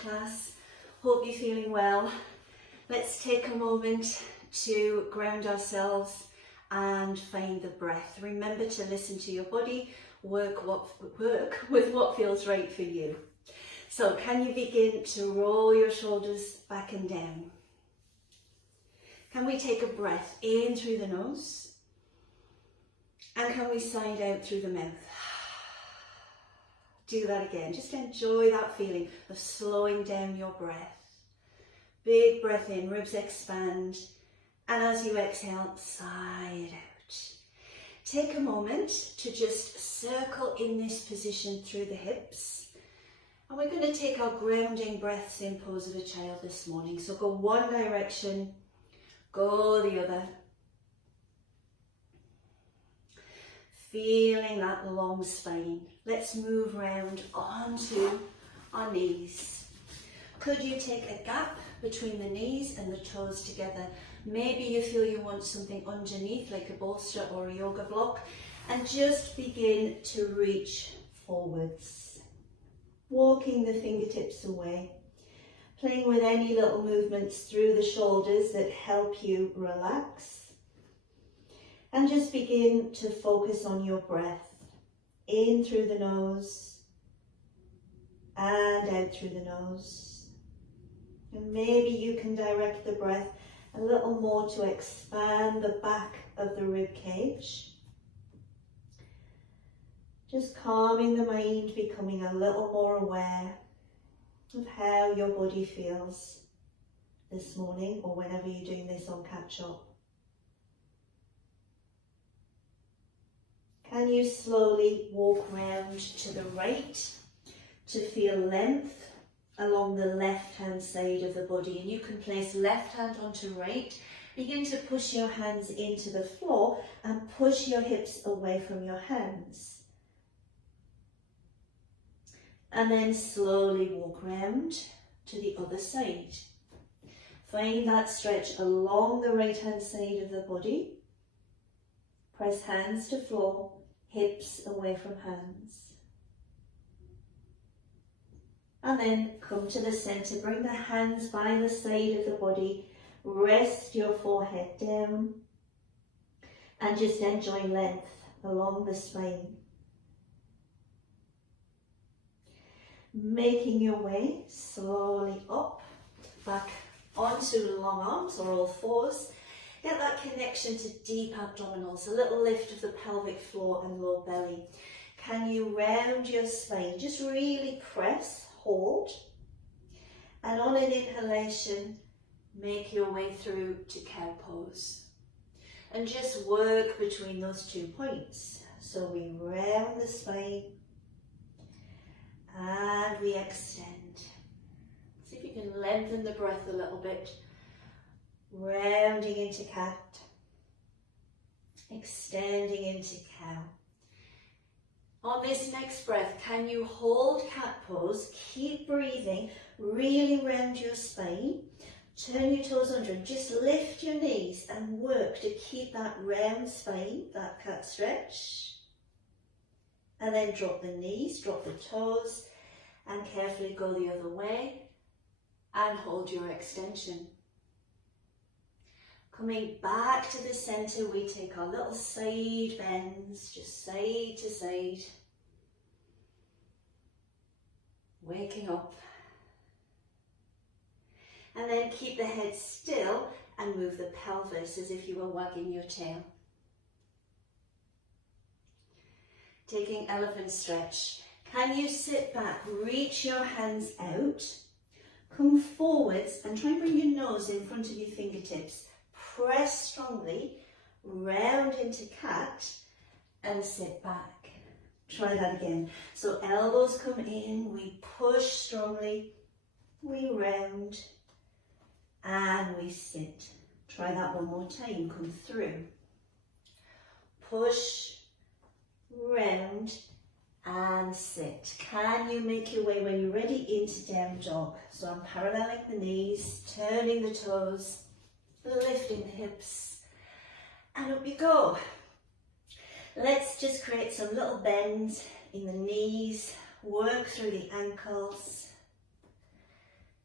class. Hope you're feeling well. Let's take a moment to ground ourselves and find the breath. Remember to listen to your body, work with what feels right for you. So can you begin to roll your shoulders back and down? Can we take a breath in through the nose? And can we sigh out through the mouth? Do that again. Just enjoy that feeling of slowing down your breath. Big breath in, ribs expand. And as you exhale, sigh it out. Take a moment to just circle in this position through the hips. And we're going to take our grounding breaths in pose of a child this morning. So go one direction, go the other. Feeling that long spine. Let's move round onto our knees. Could you take a gap between the knees and the toes together? Maybe you feel you want something underneath, like a bolster or a yoga block, and just begin to reach forwards. Walking the fingertips away. Playing with any little movements through the shoulders that help you relax. And just begin to focus on your breath. In through the nose and out through the nose. And maybe you can direct the breath a little more to expand the back of the rib cage. Just calming the mind, becoming a little more aware of how your body feels this morning or whenever you're doing this on catch up. Can you slowly walk round to the right to feel length along the left hand side of the body? And you can place left hand onto right. Begin to push your hands into the floor and push your hips away from your hands. And then slowly walk round to the other side. Find that stretch along the right hand side of the body. Press hands to floor, hips away from hands. And then come to the center, bring the hands by the side of the body, rest your forehead down, and just enjoy length along the spine. Making your way slowly up, back onto long arms or all fours. Get that connection to deep abdominals, a little lift of the pelvic floor and low belly. Can you round your spine? Just really press, hold. And on an inhalation, make your way through to cow pose. And just work between those 2 points. So we round the spine and we extend. See if you can lengthen the breath a little bit. Rounding into cat, extending into cow. On this next breath, can you hold cat pose? Keep breathing, really round your spine. Turn your toes under and just lift your knees and work to keep that round spine, that cat stretch. And then drop the knees, drop the toes, and carefully go the other way and hold your extension. Coming back to the center, we take our little side bends, just side to side. Waking up. And then keep the head still and move the pelvis as if you were wagging your tail. Taking elephant stretch. Can you sit back, reach your hands out, come forwards and try and bring your nose in front of your fingertips. Press strongly, round into cat and sit back. Try that again. So elbows come in, we push strongly, we round and we sit. Try that one more time, come through. Push, round and sit. Can you make your way when you're ready into down dog? So I'm paralleling the knees, turning the toes, lifting the hips, and up you go. Let's just create some little bends in the knees, work through the ankles,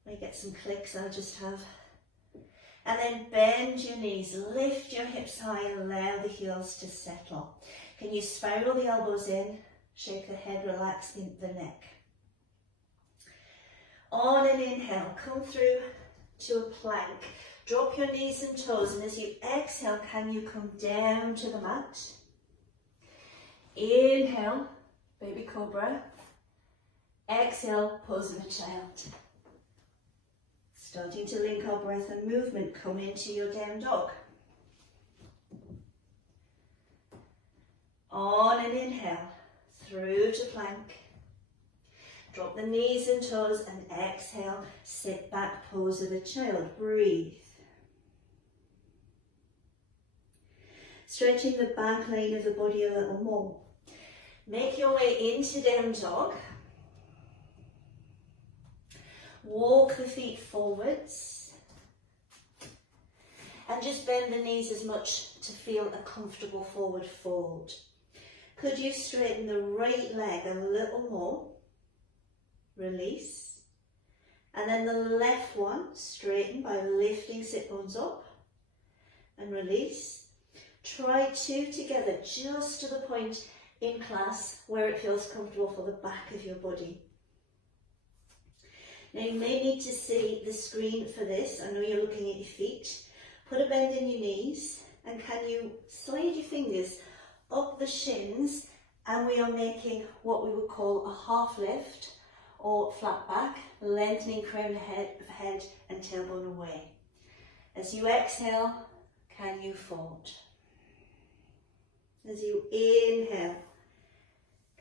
Let me get some clicks I'll just have. And then bend your knees, lift your hips high, allow the heels to settle. Can you spiral the elbows in, shake the head, relax the neck. On an inhale, come through to a plank. Drop your knees and toes, and as you exhale, can you come down to the mat? Inhale, baby cobra. Exhale, pose of a child. Starting to link our breath and movement, come into your down dog. On an inhale, through to plank. Drop the knees and toes and exhale, sit back, pose of a child. Breathe. Stretching the back line of the body a little more. Make your way into down dog. Walk the feet forwards. And just bend the knees as much to feel a comfortable forward fold. Could you straighten the right leg a little more? Release. And then the left one, straighten by lifting sit bones up. And release. Try two together, just to the point in class where it feels comfortable for the back of your body. Now you may need to see the screen for this. I know you're looking at your feet. Put a bend in your knees, and can you slide your fingers up the shins, and we are making what we would call a half lift or flat back, lengthening crown of head and tailbone away. As you exhale, can you fold? As you inhale,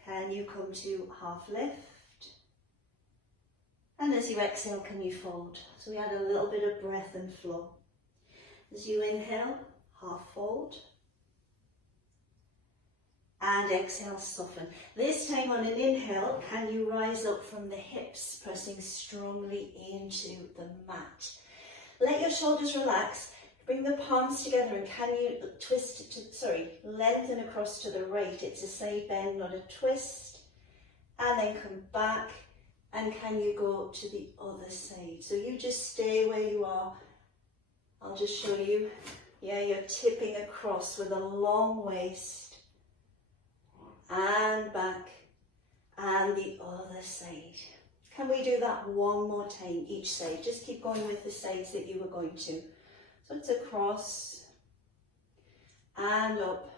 can you come to half lift? And as you exhale, can you fold? So we add a little bit of breath and flow. As you inhale, half fold. And exhale, soften. This time on an inhale, can you rise up from the hips, pressing strongly into the mat? Let your shoulders relax. Bring the palms together, and can you lengthen across to the right. It's a side bend, not a twist. And then come back, and can you go to the other side? So you just stay where you are. I'll just show you. Yeah, you're tipping across with a long waist. And back, and the other side. Can we do that one more time, each side? Just keep going with the sides that you were going to. So it's across, and up,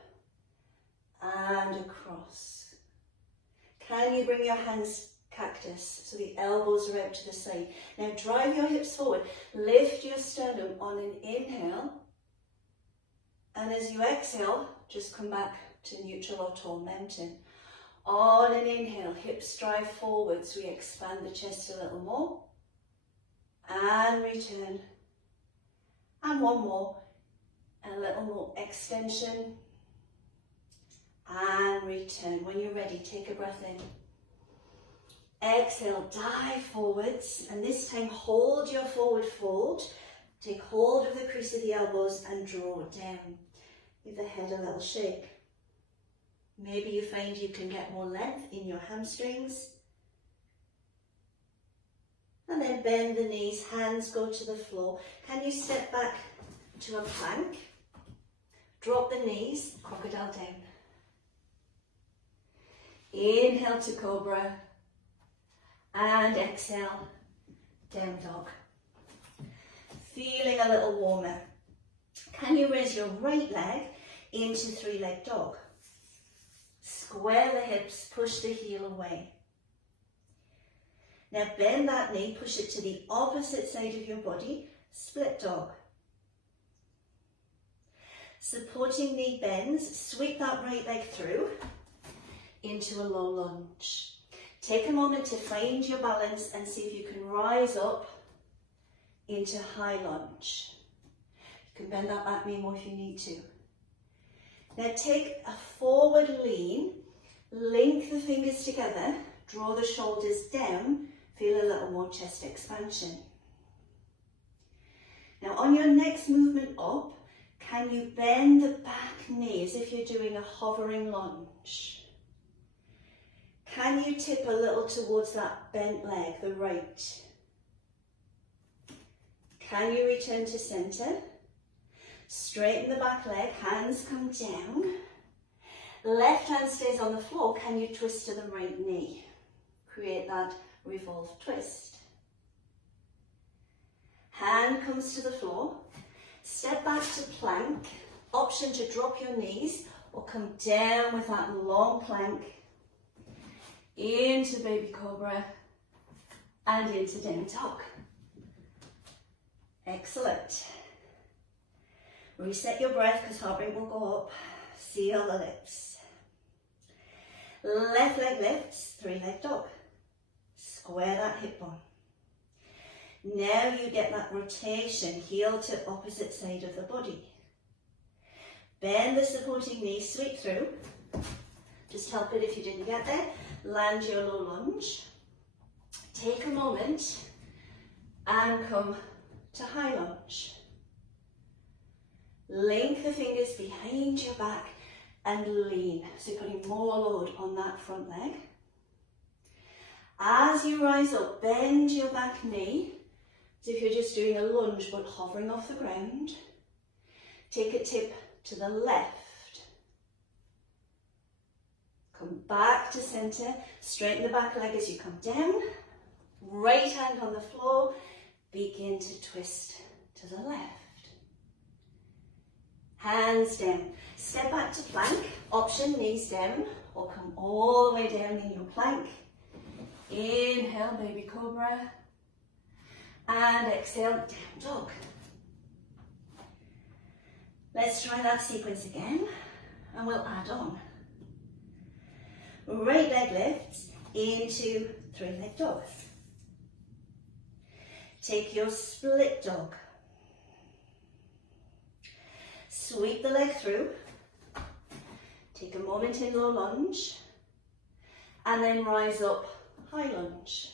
and across. Can you bring your hands cactus so the elbows are out to the side? Now drive your hips forward, lift your sternum on an inhale, and as you exhale, just come back to neutral or tall mountain. On an inhale, hips drive forwards, we expand the chest a little more, and return. And one more, and a little more extension, and return. When you're ready, take a breath in. Exhale, dive forwards, and this time hold your forward fold. Take hold of the crease of the elbows and draw down. Give the head a little shake. Maybe you find you can get more length in your hamstrings. And then bend the knees, hands go to the floor. Can you step back to a plank? Drop the knees, crocodile down. Inhale to cobra. And exhale, down dog. Feeling a little warmer. Can you raise your right leg into three-leg dog? Square the hips, push the heel away. Now bend that knee, push it to the opposite side of your body, split dog. Supporting knee bends, sweep that right leg through into a low lunge. Take a moment to find your balance and see if you can rise up into high lunge. You can bend that back knee more if you need to. Now take a forward lean, link the fingers together, draw the shoulders down, feel a little more chest expansion. Now on your next movement up, can you bend the back knee as if you're doing a hovering lunge? Can you tip a little towards that bent leg, the right? Can you return to center? Straighten the back leg, hands come down. Left hand stays on the floor. Can you twist to the right knee? Create that revolve twist. Hand comes to the floor. Step back to plank. Option to drop your knees or come down with that long plank. Into baby cobra and into down dog. Excellent. Reset your breath because heart rate will go up. Seal the lips. Left leg lifts, 3-leg dog. Square that hip bone. Now you get that rotation, heel to opposite side of the body. Bend the supporting knee, sweep through. Just help it if you didn't get there. Land your low lunge. Take a moment and come to high lunge. Link the fingers behind your back and lean. So you're putting more load on that front leg. As you rise up, bend your back knee. So if you're just doing a lunge but hovering off the ground, take a tip to the left. Come back to center. Straighten the back leg as you come down. Right hand on the floor. Begin to twist to the left. Hands down. Step back to plank. Option knees down or come all the way down in your plank. Inhale, baby cobra. And exhale, down dog. Let's try that sequence again and we'll add on. Right leg lifts into 3-leg dog. Take your split dog. Sweep the leg through. Take a moment in low lunge and then rise up high lunge.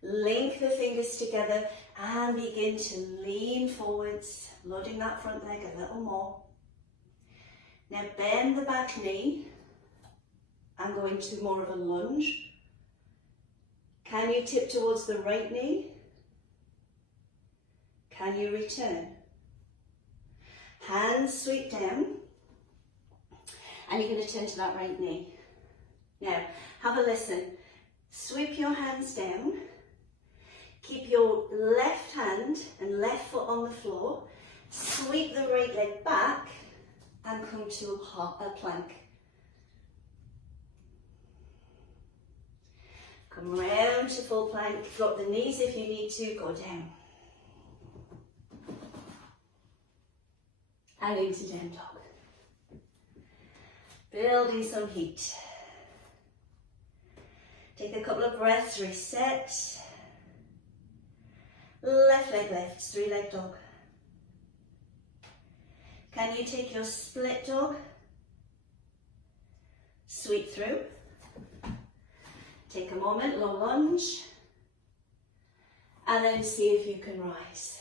Link the fingers together and begin to lean forwards, loading that front leg a little more. Now bend the back knee and go into more of a lunge. Can you tip towards the right knee? Can you return? Hands sweep down and you're going to turn to that right knee. Now have a listen. Sweep your hands down. Keep your left hand and left foot on the floor. Sweep the right leg back and come to a plank. Come round to full plank. Drop the knees if you need to. Go down. And into down dog. Building some heat. Take a couple of breaths. Reset. Left leg lifts, 3-leg dog. Can you take your split dog? Sweep through. Take a moment, low lunge. And then see if you can rise.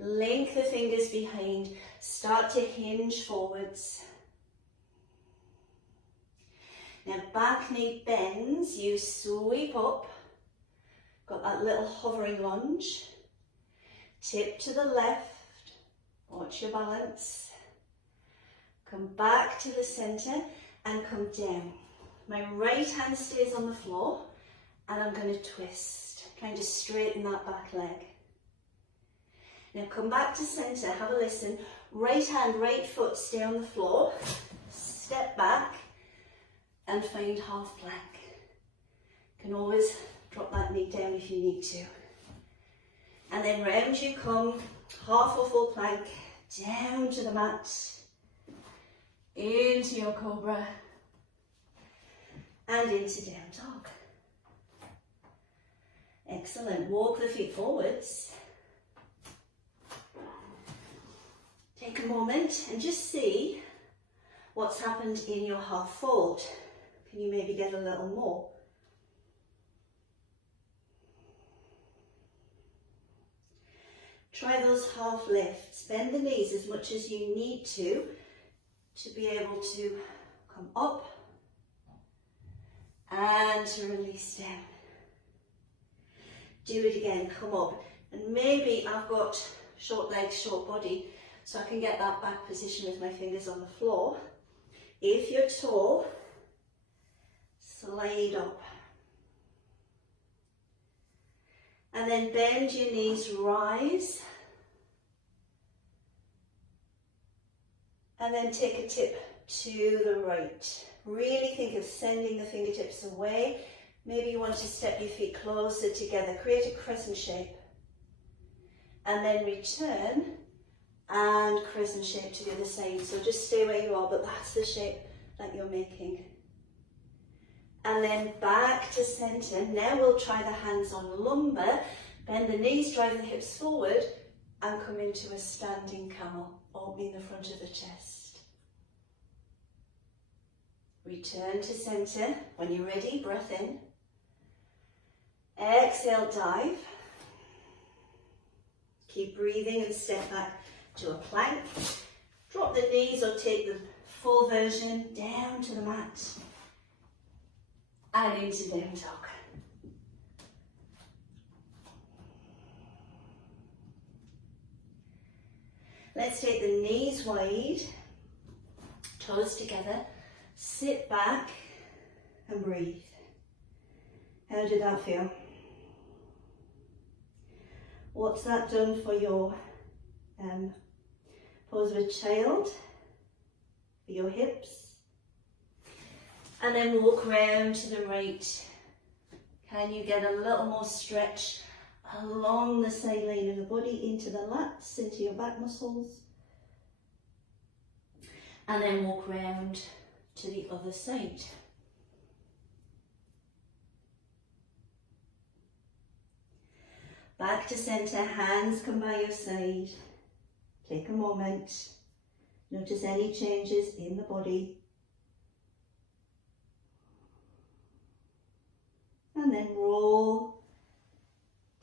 Link the fingers behind. Start to hinge forwards. Now back knee bends. You sweep up. Got that little hovering lunge. Tip to the left. Watch your balance. Come back to the center and come down. My right hand stays on the floor and I'm going to twist. Trying to straighten that back leg. Now come back to center. Have a listen. Right hand, right foot stay on the floor. Step back and find half plank. Can always drop that knee down if you need to. And then round you come, half or full plank, down to the mat, into your cobra, and into down dog. Excellent. Walk the feet forwards. Take a moment and just see what's happened in your half fold. Can you maybe get a little more? Try those half lifts. Bend the knees as much as you need to be able to come up and to release down. Do it again, come up. And maybe I've got short legs, short body, so I can get that back position with my fingers on the floor. If you're tall, slide up. And then bend your knees, rise. And then take a tip to the right. Really think of sending the fingertips away. Maybe you want to step your feet closer together. Create a crescent shape. And then return and crescent shape to the other side. So just stay where you are, but that's the shape that you're making. And then back to center. Now we'll try the hands on lumbar. Bend the knees, drive the hips forward, and come into a standing camel, opening the front of the chest. Return to center. When you're ready, breath in. Exhale, dive. Keep breathing and step back to a plank. Drop the knees or take the full version down to the mat. And into down dog. Let's take the knees wide, toes together, sit back and breathe. How did that feel? What's that done for your pose of a child, for your hips? And then walk round to the right. Can you get a little more stretch along the side line of the body, into the lats, into your back muscles? And then walk round to the other side. Back to center, hands come by your side. Take a moment. Notice any changes in the body. And then roll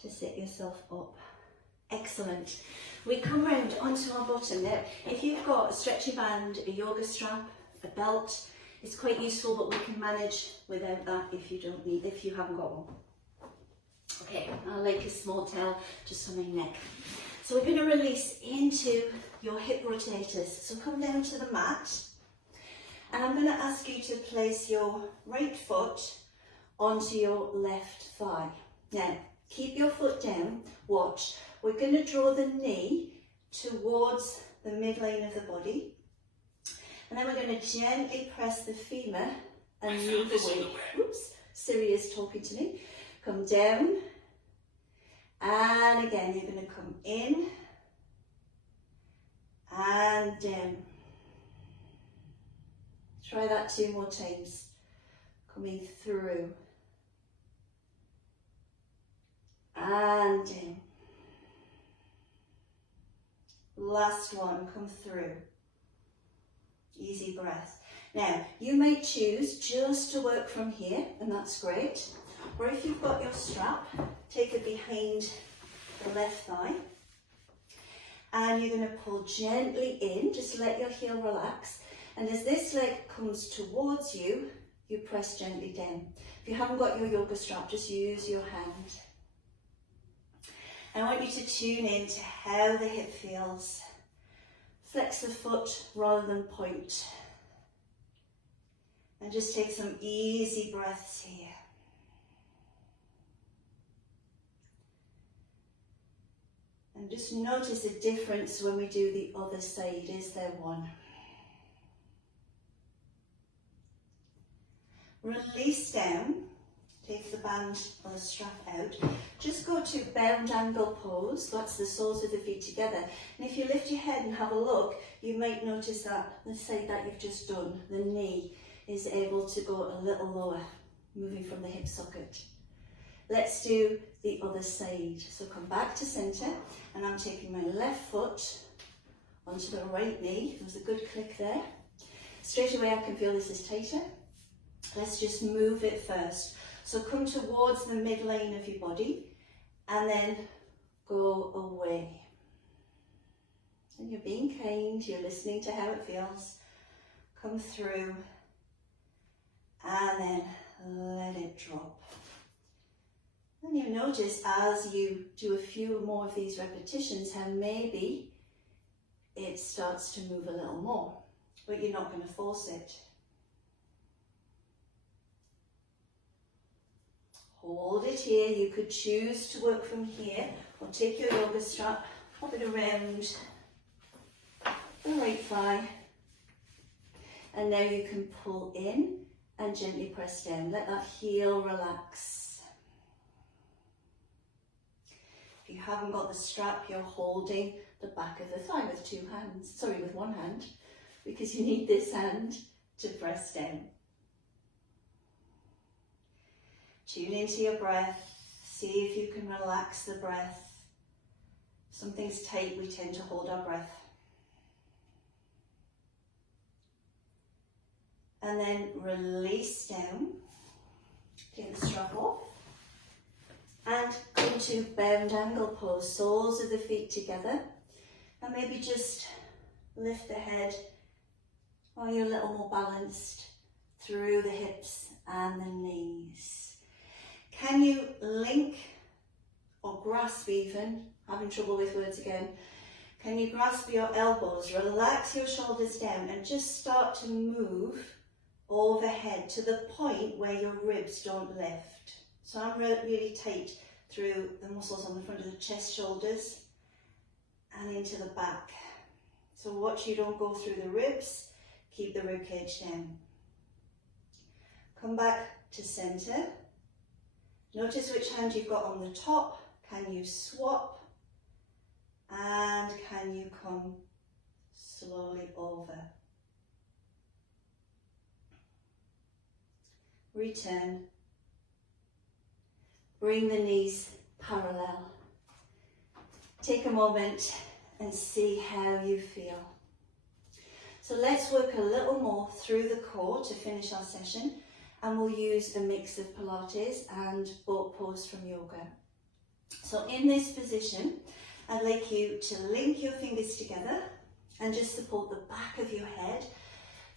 to sit yourself up. Excellent. We come round onto our bottom now. If you've got a stretchy band, a yoga strap, a belt, it's quite useful, but we can manage without that if you haven't got one. Okay, I like a small towel just on my neck. So we're going to release into your hip rotators. So come down to the mat, and I'm going to ask you to place your right foot onto your left thigh. Now, keep your foot down, watch. We're going to draw the knee towards the midline of the body, and then we're going to gently press the femur and move away. Oops, Siri is talking to me. Come down, and again you're going to come in and down. Try that 2 more times. Coming through and down. Last one, come through. Easy breath. Now, you might choose just to work from here, and that's great. Or if you've got your strap, take it behind the left thigh. And you're going to pull gently in, just let your heel relax. And as this leg comes towards you, you press gently down. If you haven't got your yoga strap, just use your hand. And I want you to tune in to how the hip feels. Flex the foot rather than point. And just take some easy breaths here. And just notice the difference when we do the other side. Is there one? Release down. Take the band or the strap out. Just go to bound angle pose. That's the soles of the feet together. And if you lift your head and have a look, you might notice that the side that you've just done, the knee is able to go a little lower, moving from the hip socket. Let's do the other side. So come back to center, and I'm taking my left foot onto the right knee. There was a good click there. Straight away I can feel this is tighter. Let's just move it first. So come towards the midline of your body and then go away. And you're being kind, you're listening to how it feels. Come through and then let it drop. And you notice as you do a few more of these repetitions how maybe it starts to move a little more, but you're not going to force it. Hold it here. You could choose to work from here or take your yoga strap, pop it around the right thigh, and now you can pull in and gently press down. Let that heel relax. If you haven't got the strap, you're holding the back of the thigh with two hands, sorry, with one hand, because you need this hand to press down. Tune into your breath. See if you can relax the breath. Something's tight, we tend to hold our breath. And then release down. Take the strap off. And come to bound angle pose. Soles of the feet together. And maybe just lift the head while you're a little more balanced through the hips and the knees. Can you link or grasp even, having trouble with words again, can you grasp your elbows, relax your shoulders down and just start to move overhead to the point where your ribs don't lift. So I'm really tight through the muscles on the front of the chest, shoulders and into the back. So watch you don't go through the ribs, keep the rib cage down. Come back to center. Notice which hand you've got on the top. Can you swap? And can you come slowly over? Return. Bring the knees parallel. Take a moment and see how you feel. So let's work a little more through the core to finish our session. And we'll use a mix of Pilates and boat pose from yoga. So in this position, I'd like you to link your fingers together and just support the back of your head.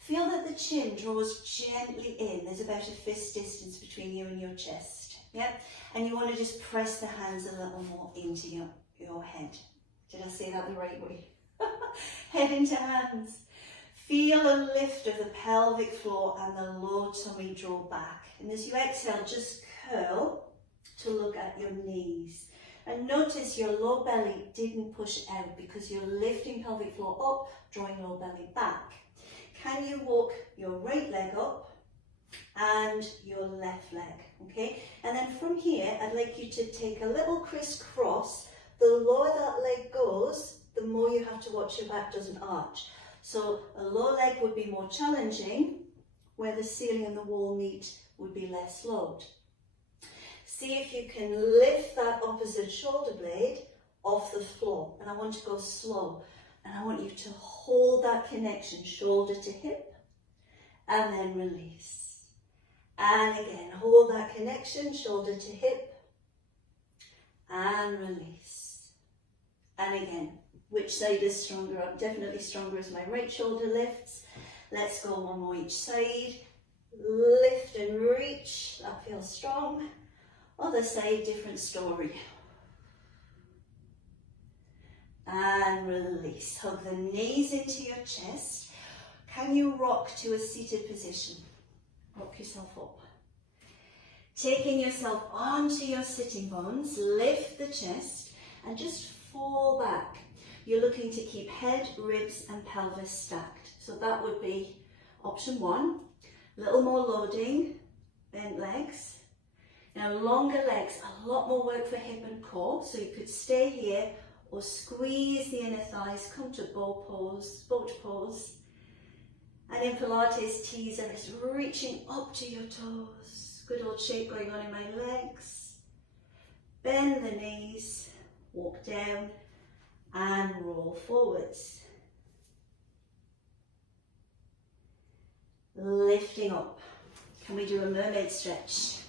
Feel that the chin draws gently in. There's about a fist distance between you and your chest. Yep. And you want to just press the hands a little more into your head. Did I say that the right way? Head into hands. Feel a lift of the pelvic floor and the low tummy draw back. And as you exhale, just curl to look at your knees. And notice your low belly didn't push out because you're lifting pelvic floor up, drawing low belly back. Can you walk your right leg up and your left leg, okay? And then from here, I'd like you to take a little crisscross. The lower that leg goes, the more you have to watch your back doesn't arch. So a low leg would be more challenging, where the ceiling and the wall meet would be less load. See if you can lift that opposite shoulder blade off the floor. And I want to go slow. And I want you to hold that connection, shoulder to hip, and then release. And again, hold that connection, shoulder to hip, and release. And again, which side is stronger? I'm definitely stronger as my right shoulder lifts. Let's go one more each side. Lift and reach, that feels strong. Other side, different story. And release. Hug the knees into your chest. Can you rock to a seated position? Rock yourself up. Taking yourself onto your sitting bones, lift the chest and just fall back. You're looking to keep head, ribs and pelvis stacked. So that would be option one. A little more loading, bent legs. Now longer legs, a lot more work for hip and core. So you could stay here or squeeze the inner thighs, come to boat pose. And in Pilates, teaser is reaching up to your toes. Good old shape going on in my legs. Bend the knees, walk down and roll forwards. Lifting up. Can we do a mermaid stretch?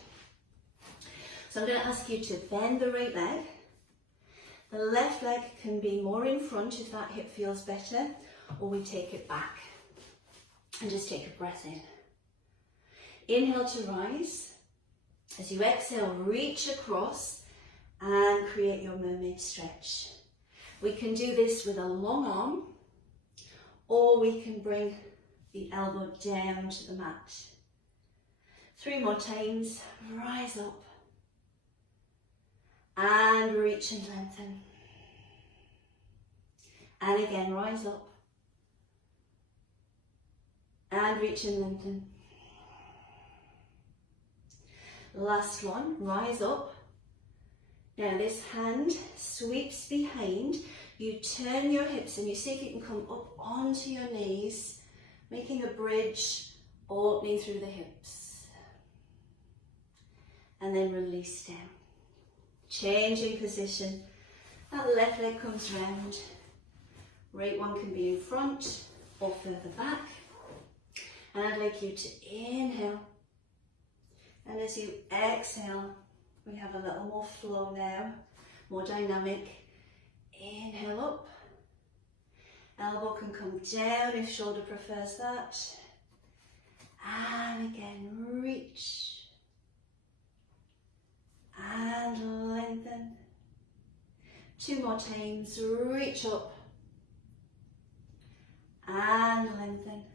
So I'm going to ask you to bend the right leg. The left leg can be more in front if that hip feels better, or we take it back. And just take a breath in. Inhale to rise. As you exhale, reach across and create your mermaid stretch. We can do this with a long arm, or we can bring the elbow down to the mat. 3 more times. Rise up and reach and lengthen. And again, rise up and reach and lengthen. Last one, rise up. Now this hand sweeps behind. You turn your hips and you see if you can come up onto your knees, making a bridge, opening through the hips. And then release down. Changing position. That left leg comes round. Right one can be in front or further back. And I'd like you to inhale. And as you exhale, we have a little more flow now, more dynamic. Inhale up. Elbow can come down if shoulder prefers that. And again, reach. And lengthen. 2 more times, reach up. And lengthen.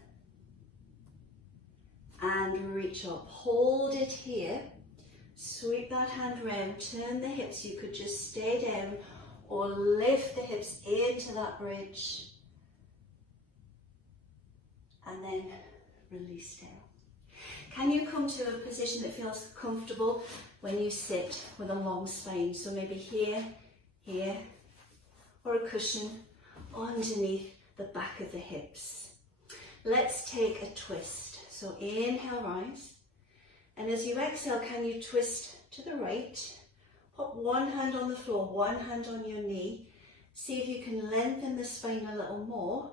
And reach up. Hold it here. Sweep that hand round. Turn the hips. You could just stay down or lift the hips into that bridge. And then release down. Can you come to a position that feels comfortable when you sit with a long spine? So maybe here, here, or a cushion underneath the back of the hips. Let's take a twist. So inhale, rise. And as you exhale, can you twist to the right? Put one hand on the floor, one hand on your knee. See if you can lengthen the spine a little more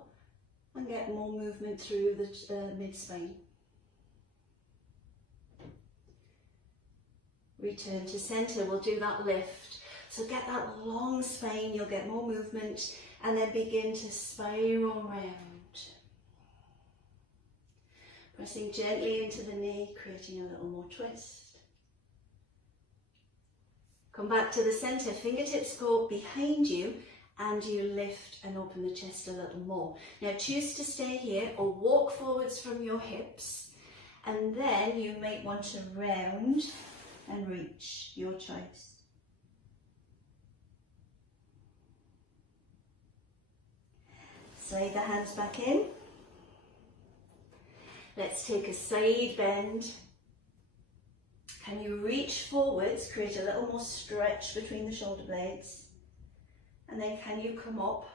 and get more movement through the mid-spine. Return to center, we'll do that lift. So get that long spine, you'll get more movement, and then begin to spiral round. Pressing gently into the knee, creating a little more twist. Come back to the center, fingertips go behind you, and you lift and open the chest a little more. Now choose to stay here or walk forwards from your hips, and then you might want to round and reach, your choice. Slide the hands back in. Let's take a side bend. Can you reach forwards, create a little more stretch between the shoulder blades? And then can you come up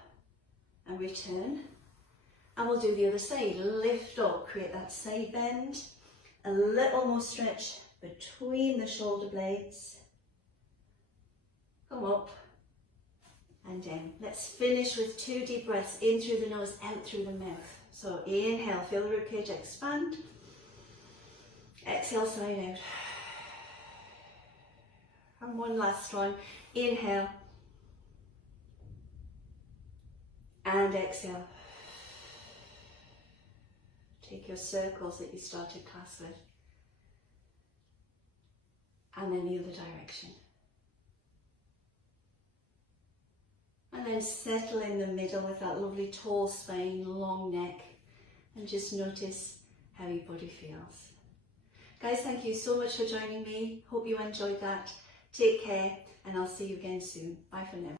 and return? And we'll do the other side. Lift up, create that side bend. A little more stretch between the shoulder blades. Come up and down. Let's finish with 2 deep breaths, in through the nose, out through the mouth. So inhale, feel the ribcage expand. Exhale, sigh out. And one last one. Inhale. And exhale. Take your circles that you started class with. And then the other direction. And then settle in the middle with that lovely tall spine, long neck, and just notice how your body feels. Guys, thank you so much for joining me. Hope you enjoyed that. Take care, and I'll see you again soon. Bye for now.